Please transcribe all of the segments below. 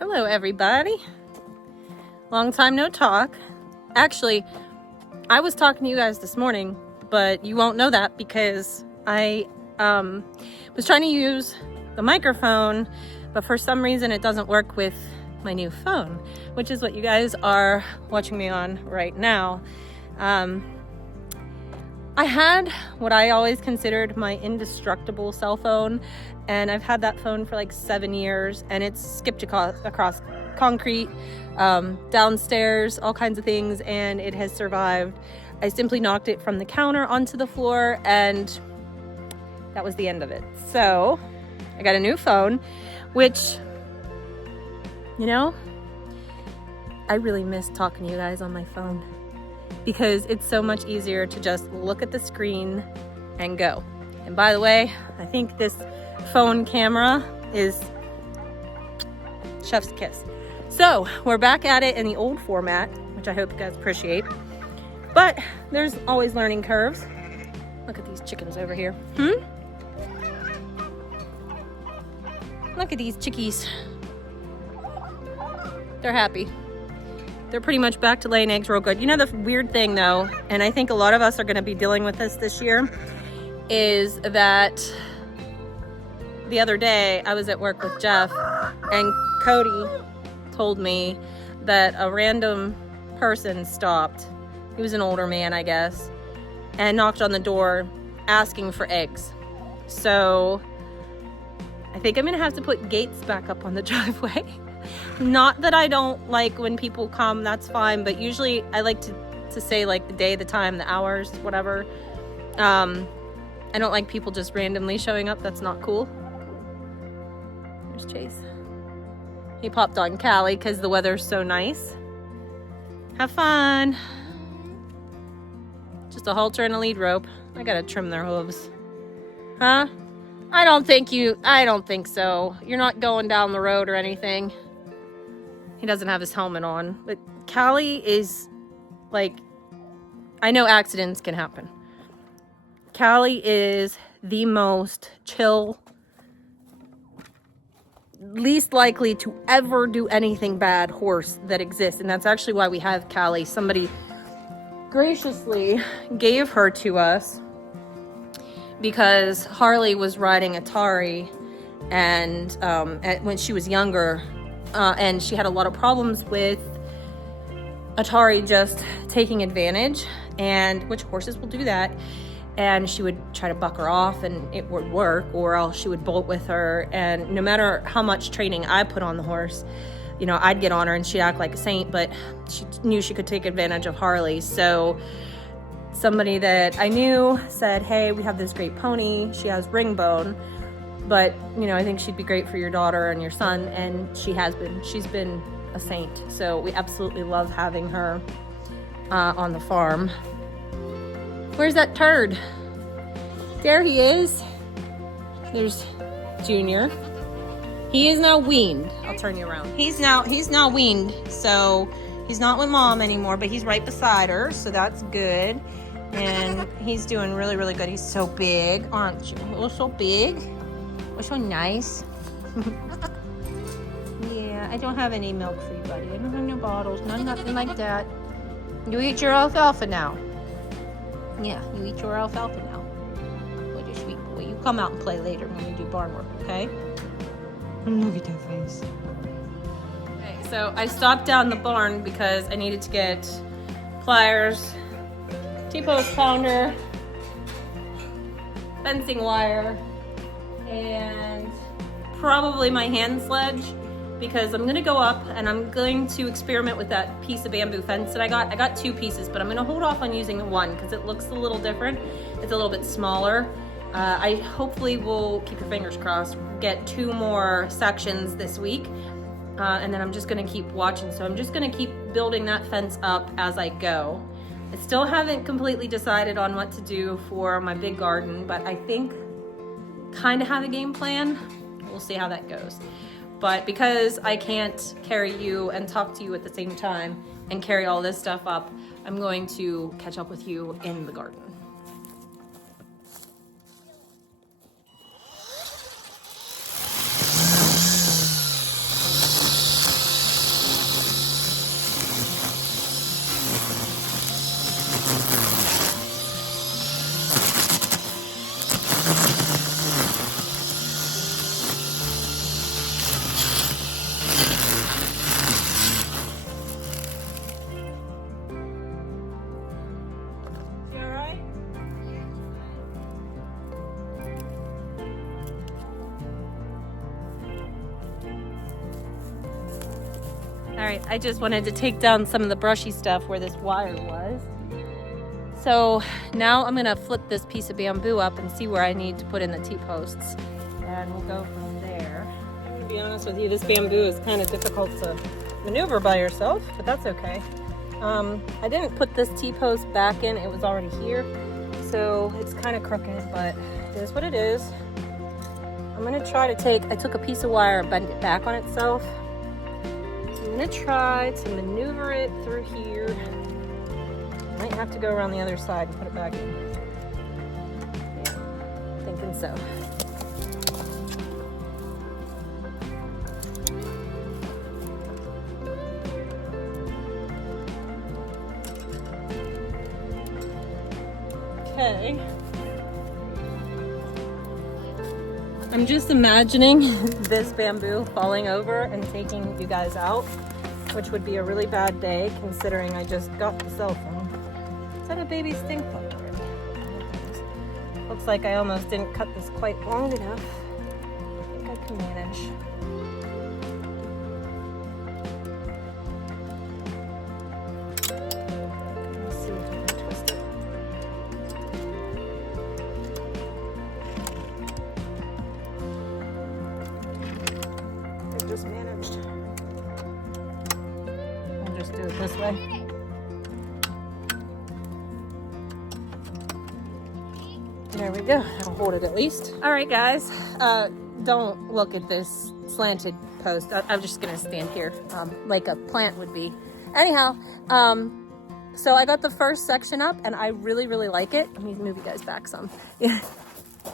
Hello everybody. Long time no talk. Actually, I was talking to you guys this morning, but you won't know that because I was trying to use the microphone, but for some reason it doesn't work with my new phone, which is what you guys are watching me on right now. I had what I always considered my indestructible cell phone, and I've had that phone for like 7 years, and it's skipped across concrete, downstairs, all kinds of things, and it has survived. I simply knocked it from the counter onto the floor, and that was the end of it. So I got a new phone, which, you know, I really miss talking to you guys on my phone, because it's so much easier to just look at the screen and go. And by the way, I think this phone camera is chef's kiss. So we're back at it in the old format, which I hope you guys appreciate. But there's always learning curves. Look at these chickens over here. Look at these chickies. They're happy. They're pretty much back to laying eggs real good. You know, the weird thing though, and I think a lot of us are going to be dealing with this year, is that the other day I was at work with Jeff, and Cody told me that a random person stopped. He was an older man, I guess, and knocked on the door asking for eggs. So I think I'm going to have to put gates back up on the driveway. Not that I don't like when people come, that's fine, but usually I like to say like the day, the time, the hours, whatever. I don't like people just randomly showing up. That's not cool. There's Chase. He popped on Callie because the weather's so nice. Have fun. Just a halter and a lead rope. I gotta trim their hooves. Huh? I don't think so. You're not going down the road or anything. He doesn't have his helmet on, but Callie is like, I know accidents can happen. Callie is the most chill, least likely to ever do anything bad horse that exists. And that's actually why we have Callie. Somebody graciously gave her to us because Harley was riding Atari, and when she was younger, and she had a lot of problems with Atari just taking advantage, and which horses will do that. And she would try to buck her off and it would work, or else she would bolt with her. And no matter how much training I put on the horse, you know, I'd get on her and she'd act like a saint, but she knew she could take advantage of Harley. So somebody that I knew said, hey, we have this great pony. She has ring bone, but, you know, I think she'd be great for your daughter and your son. And she's been a saint. So we absolutely love having her on the farm. Where's that turd? There he is. There's Junior. He is now weaned. I'll turn you around. He's now weaned. So he's not with mom anymore, but he's right beside her. So that's good. And he's doing really, really good. He's so big, aren't you? Oh, so big. Oh, so nice. Yeah, I don't have any milk for you, buddy. I don't have no bottles, nothing like that. You eat your alfalfa now. Yeah, you eat your alfalfa now. What a sweet boy. You come out and play later when we do barn work, okay? Look at that face. Okay, so I stopped down the barn because I needed to get pliers, T-post pounder, fencing wire, and probably my hand sledge, because I'm gonna go up and I'm going to experiment with that piece of bamboo fence that I got. I got 2 pieces, but I'm gonna hold off on using one because it looks a little different. It's a little bit smaller. I hopefully will, keep your fingers crossed, get 2 more sections this week. And then I'm just gonna keep watching. So I'm just gonna keep building that fence up as I go. I still haven't completely decided on what to do for my big garden, but I think kind of have a game plan. We'll see how that goes. But because I can't carry you and talk to you at the same time and carry all this stuff up, I'm going to catch up with you in the garden. right, I just wanted to take down some of the brushy stuff where this wire was. So now I'm gonna flip this piece of bamboo up and see where I need to put in the T-posts. And we'll go from there. To be honest with you, this bamboo is kind of difficult to maneuver by yourself, but that's okay. I didn't put this T-post back in, it was already here. So it's kind of crooked, but it is what it is. I'm gonna try to I took a piece of wire and bend it back on itself. So I'm gonna try to maneuver it through here. Might have to go around the other side and put it back in. Yeah, thinking so. Okay. I'm just imagining this bamboo falling over and taking you guys out, which would be a really bad day considering I just got the cell phone. Is that a baby stink bug already? Looks like I almost didn't cut this quite long enough. I think I can manage. Let's see if I can twist it. I just managed. I'll just do it this way. There we go. That'll hold it at least. All right, guys. Don't look at this slanted post. I'm just gonna stand here like a plant would be. Anyhow, so I got the first section up and I really, really like it. Let me move you guys back some. Yeah.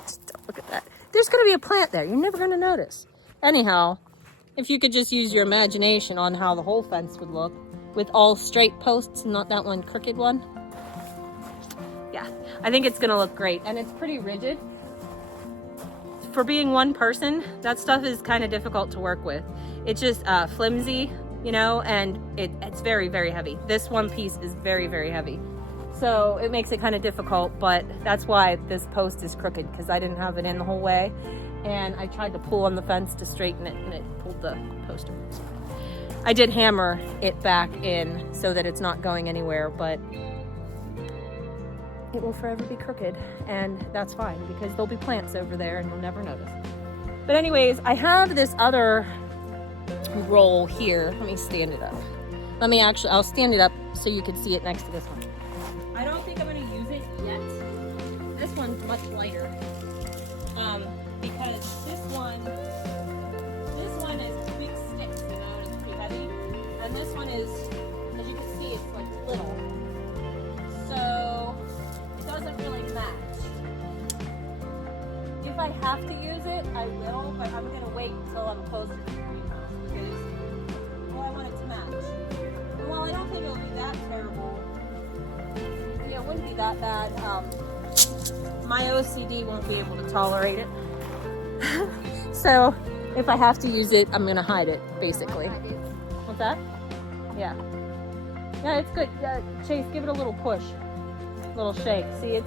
Just don't look at that. There's gonna be a plant there. You're never gonna notice. Anyhow, if you could just use your imagination on how the whole fence would look with all straight posts, not that one crooked one. Yeah, I think it's gonna look great, and it's pretty rigid. For being one person, that stuff is kind of difficult to work with. It's just flimsy, you know, and it's very, very heavy. This one piece is very, very heavy. So it makes it kind of difficult, but that's why this post is crooked, because I didn't have it in the whole way. And I tried to pull on the fence to straighten it, and it pulled the post over. I did hammer it back in so that it's not going anywhere, but it will forever be crooked, and that's fine because there'll be plants over there and you'll never notice. But anyways, I have this other roll here. Let me stand it up. I'll stand it up so you can see it next to this one. I don't think I'm gonna use it yet. This one's much lighter. Because this one is big sticks, you know, and it's pretty heavy. And this one is, as you can see, it's like little. So doesn't really match. If I have to use it, I will, but I'm gonna wait until I'm closer to the greenhouse because, well, I want it to match. And while I don't think it'll be that terrible, yeah, it wouldn't be that bad. My OCD won't be able to tolerate it. So if I have to use it, I'm gonna hide it, basically. What's that? Yeah. Yeah, it's good. Chase, give it a little push. Little shake. See,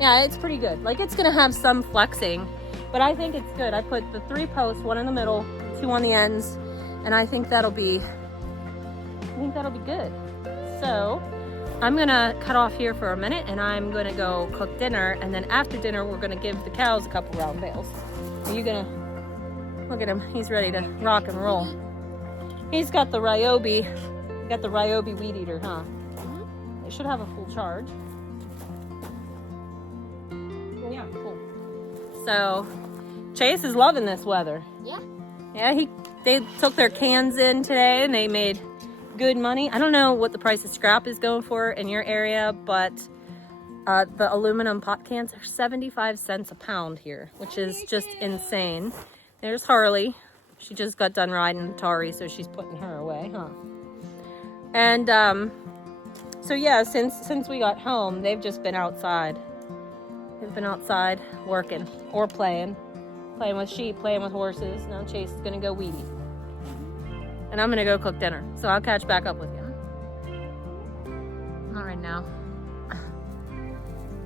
it's pretty good. Like, it's gonna have some flexing, but I think it's good. I put the 3 posts, 1 in the middle, 2 on the ends, and I think that'll be good. So I'm gonna cut off here for a minute and I'm gonna go cook dinner, and then after dinner we're gonna give the cows a couple round bales. Are you gonna look at him? He's ready to rock and roll. He's got the Ryobi weed eater, huh? Should have a full charge. Yeah, cool. So Chase is loving this weather. Yeah, they took their cans in today and they made good money. I don't know what the price of scrap is going for in your area, but the aluminum pot cans are 75 cents a pound here, which is just insane. There's Harley. She just got done riding Atari, so she's putting her away, huh? And so yeah, since we got home, they've just been outside. They've been outside working or playing with sheep, playing with horses. Now Chase is gonna go weed eat. And I'm gonna go cook dinner. So I'll catch back up with you. Not right now.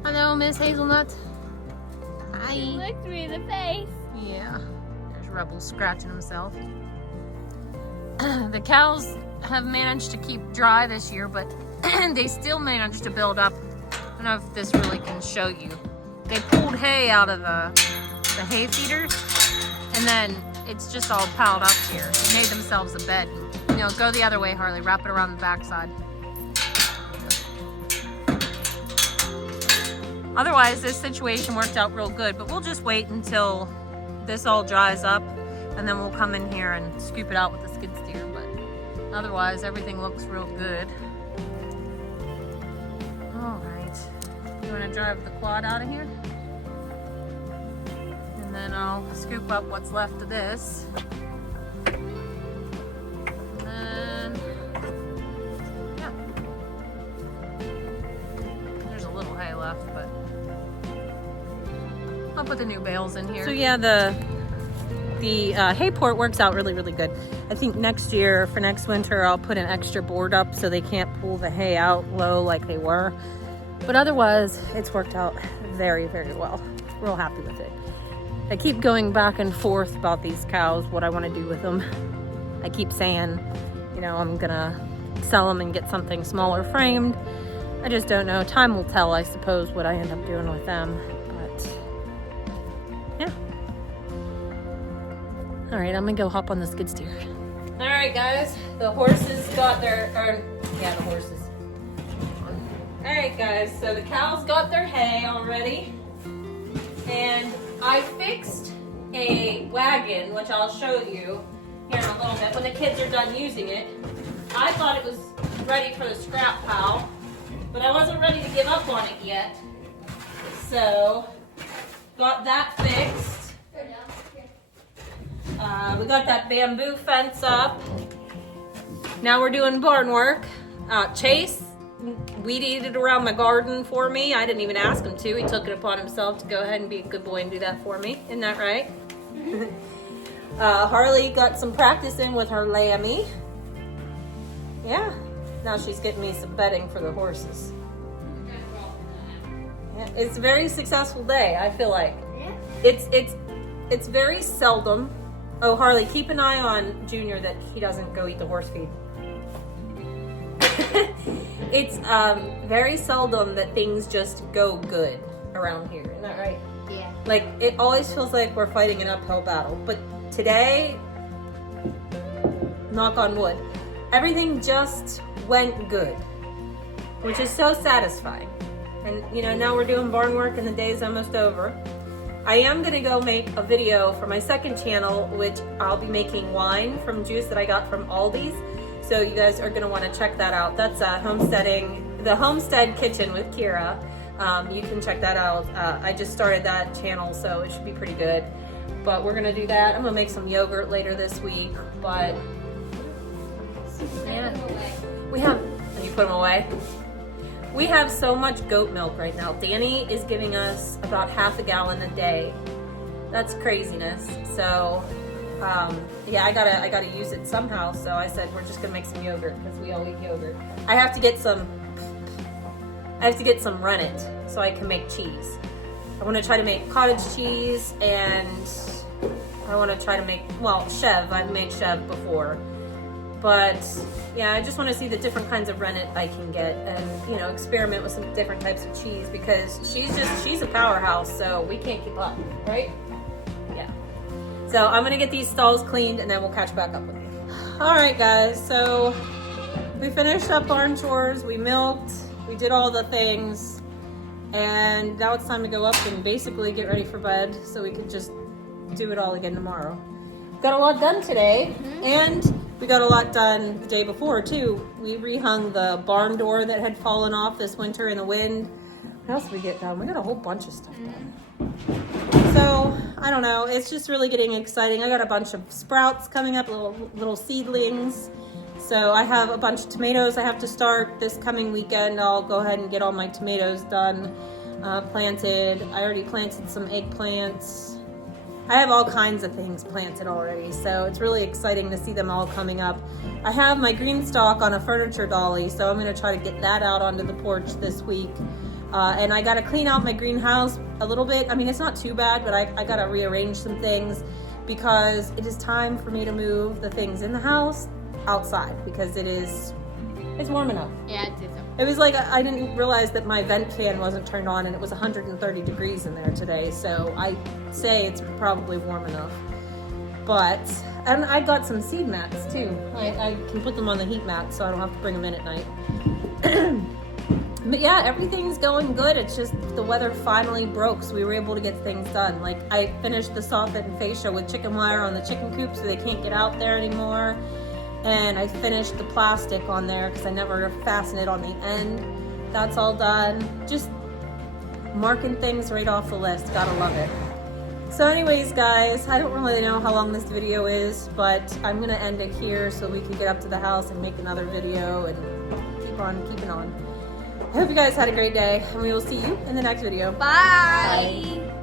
Hello, Miss Hazelnut. Hi. You looked me in the face. Yeah. There's Rebel scratching himself. The cows have managed to keep dry this year, but they still managed to build up. I don't know if this really can show you. They pulled hay out of the hay feeders, and then it's just all piled up here. They made themselves a bed. You know, go the other way, Harley. Wrap it around the backside. Otherwise, this situation worked out real good, but we'll just wait until this all dries up, and then we'll come in here and scoop it out with the skid steer. But otherwise, everything looks real good. All right, you want to drive the quad out of here? And then I'll scoop up what's left of this. And then, yeah. There's a little hay left, but I'll put the new bales in here. So yeah, the hay port works out really, really good. I think next year, for next winter, I'll put an extra board up so they can't pull the hay out low like they were. But otherwise, it's worked out very, very well. Real happy with it. I keep going back and forth about these cows, what I want to do with them. I keep saying, you know, I'm gonna sell them and get something smaller framed. I just don't know. Time will tell, I suppose, what I end up doing with them. Yeah. All right, I'm gonna go hop on the skid steer. All right, guys, the horses got their, the horses. All right, guys, so the cows got their hay already, and I fixed a wagon, which I'll show you here in a little bit when the kids are done using it. I thought it was ready for the scrap pile, but I wasn't ready to give up on it yet. So, got that fixed. We got that bamboo fence up. Now we're doing barn work. Chase weed-eated around my garden for me. I didn't even ask him to. He took it upon himself to go ahead and be a good boy and do that for me. Isn't that right? Harley got some practice in with her lammy. Yeah. Now she's getting me some bedding for the horses. Yeah, it's a very successful day, I feel like. Yeah. It's very seldom. Oh, Harley, keep an eye on Junior that he doesn't go eat the horse feed. It's very seldom that things just go good around here. Isn't that right? Yeah. Like, it always feels like we're fighting an uphill battle. But today, knock on wood, everything just went good, which is so satisfying. And, you know, now we're doing barn work and the day's almost over. I am going to go make a video for my second channel, which I'll be making wine from juice that I got from Aldi's. So you guys are going to want to check that out. That's homesteading, the Homestead Kitchen with Kira. You can check that out. I just started that channel, so it should be pretty good. But we're going to do that. I'm going to make some yogurt later this week. But yeah, we have, you put them away? We have so much goat milk right now. Danny is giving us about half a gallon a day. That's craziness. So, yeah, I gotta use it somehow. So I said we're just gonna make some yogurt because we all eat yogurt. I have to get some rennet so I can make cheese. I want to try to make cottage cheese, and I want to try to make, well, chev. I've made chev before. But yeah, I just want to see the different kinds of rennet I can get and, you know, experiment with some different types of cheese because she's a powerhouse, so we can't keep up, right? Yeah. So I'm going to get these stalls cleaned and then we'll catch back up with you. All right, guys. So we finished up barn chores. We milked. We did all the things. And now it's time to go up and basically get ready for bed so we could just do it all again tomorrow. Got a lot done today. And we got a lot done the day before too. We rehung the barn door that had fallen off this winter in the wind. What else did we get done? We got a whole bunch of stuff done. So, I don't know. It's just really getting exciting. I got a bunch of sprouts coming up, little seedlings. So I have a bunch of tomatoes I have to start this coming weekend. I'll go ahead and get all my tomatoes done, planted. I already planted some eggplants. I have all kinds of things planted already, so it's really exciting to see them all coming up. I have my green stalk on a furniture dolly, so I'm going to try to get that out onto the porch this week. And I got to clean out my greenhouse a little bit. I mean, it's not too bad, but I got to rearrange some things because it is time for me to move the things in the house outside because it's warm enough. Yeah, it is. It was like, I didn't realize that my vent fan wasn't turned on and it was 130 degrees in there today. So I say it's probably warm enough. But, and I got some seed mats too. I can put them on the heat mat so I don't have to bring them in at night. But yeah, everything's going good. It's just the weather finally broke, so we were able to get things done. Like, I finished the soffit and fascia with chicken wire on the chicken coop so they can't get out there anymore. And I finished the plastic on there because I never fastened it on the end. That's all done. Just marking things right off the list. Gotta love it. So anyways, guys, I don't really know how long this video is, but I'm gonna end it here so we can get up to the house and make another video and keep on keeping on. I hope you guys had a great day, and we will see you in the next video. Bye.